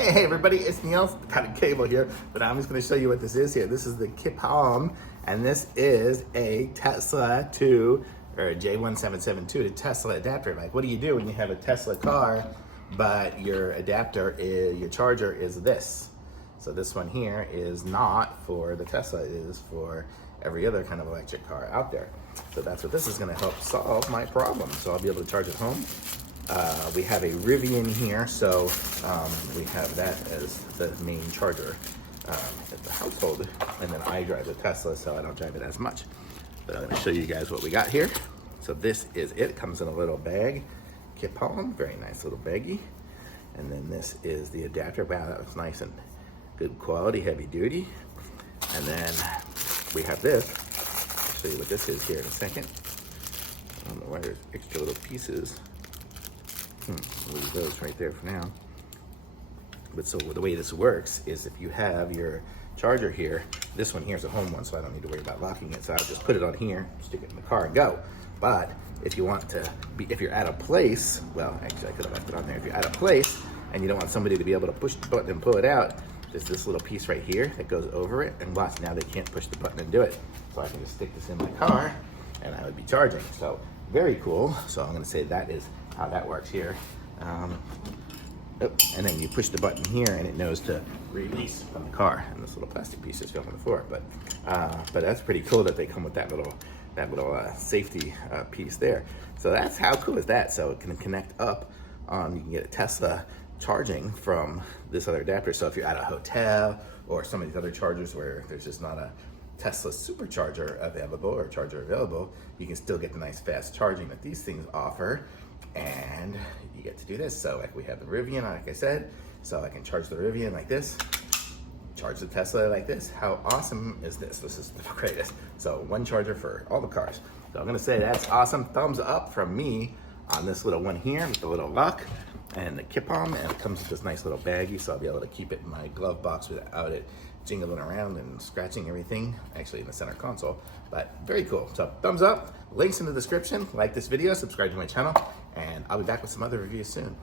Hey everybody, it's Neil. Got a cable here, but I'm just going to show you what this is here. This is the Kipalm, and this is a Tesla to, or J1772 to Tesla adapter. Like, what do you do when you have a Tesla car, but your adapter is, your charger is this? So this one here is not for the Tesla, it is for every other kind of electric car out there. So that's what this is going to help solve my problem. So I'll be able to charge at home. We have a Rivian here, so we have that as the main charger at the household. And then I drive the Tesla, so I don't drive it as much. But I'm going to show you guys what we got here. So this is it. It comes in a little bag, Kipalm, very nice little baggie. And then this is the adapter. Wow, that looks nice and good quality, heavy duty. And then we have this. I'll show you what this is here in a second. I don't know why there's extra little pieces. I'll leave those right there for now. But so the way this works is if you have your charger here, this one here is a home one, so I don't need to worry about locking it. So I'll just put it on here, stick it in the car and go. But if you want to be, if you're at a place, well, actually I could have left it on there. If you're at a place and you don't want somebody to be able to push the button and pull it out, there's this little piece right here that goes over it, and watch, now they can't push the button and do it. So I can just stick this in my car and I would be charging. So very cool. So I'm gonna say that is how that works here. And then you push the button here and it knows to release from the car, and this little plastic piece just fell on the floor. But that's pretty cool that they come with that little safety piece there. So that's how cool is that. So it can connect up on, you can get a Tesla charging from this other adapter. So if you're at a hotel or some of these other chargers where there's just not a Tesla supercharger available or charger available, you can still get the nice fast charging that these things offer, and you get to do this. So like we have the Rivian, like I said, so I can charge the Rivian like this, charge the Tesla like this. How awesome is this? This is the greatest. So one charger for all the cars. So I'm gonna say that's awesome. Thumbs up from me on this little one here with the little lock and the Kipalm, and it comes with this nice little baggie, so I'll be able to keep it in my glove box without it jingling around and scratching everything, actually in the center console. But very cool. So thumbs up, links in the description, like this video, subscribe to my channel, and I'll be back with some other reviews soon.